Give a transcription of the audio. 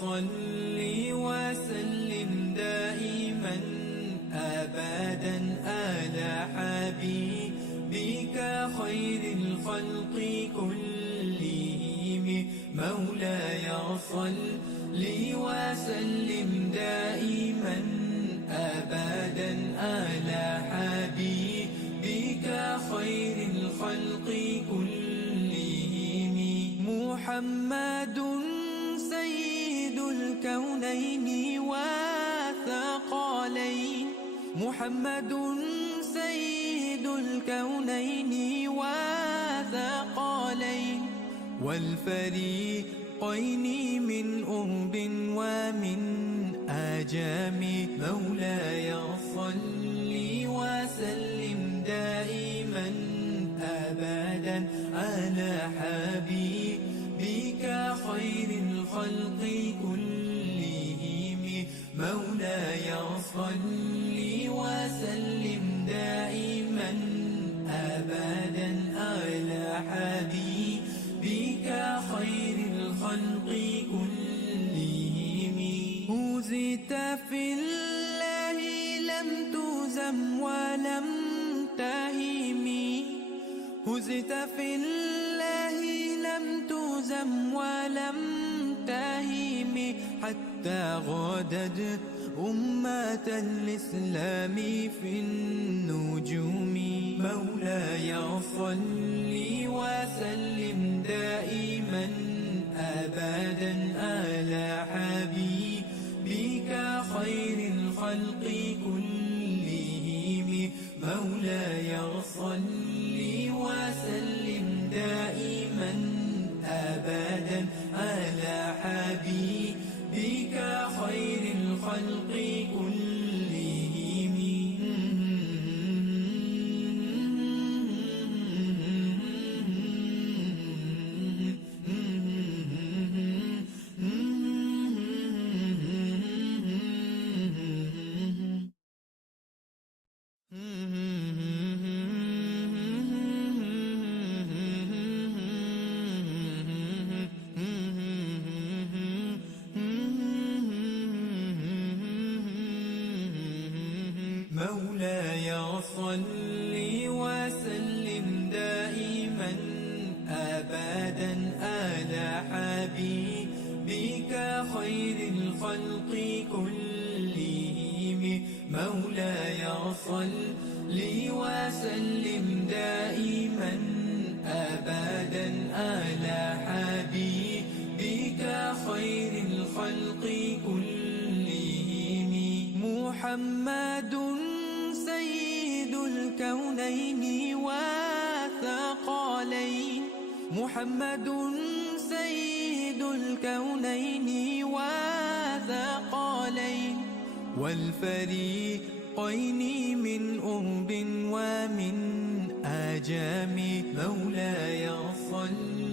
صل وسلم دائما أبدا على حبيبك خير الخلق كلهم. مولاي صل وسلم دائما أبدا على حبيبك خير الخلق كلهم. محمد سيد الكونين والثقلين، محمد سيد الكونين والثقلين والفريقين من أرب ومن آجام. مولاي صل وسلم دائما أبدا على حبيبك خير الخلق كلهم. مولاي صل وسلم دائما أبدا على حبيبك خير الخلق كلهم. هزت في الله لم تزم ولم تهم، هزت في الله لم تزم ولم تهم، حتى غادت أمة الإسلام في النجوم. مولاي صل وسلم دائما أبدا على حبيبك خير الخلق كلهم. مولاي صل وسلم دائما أبدا على حبيبك خير الخلق كلهم. مولاي صل وسلم دائما أبدا على حبيبك خير الخلق كلهم. مولاي صل وسلم دائما أبدا على حبيبك خير الخلق كلهم. محمد سيد الكونين والثقلين، محمد سيد الكونين والثقلين والفريقين من أرب ومن آجام. مولاي صل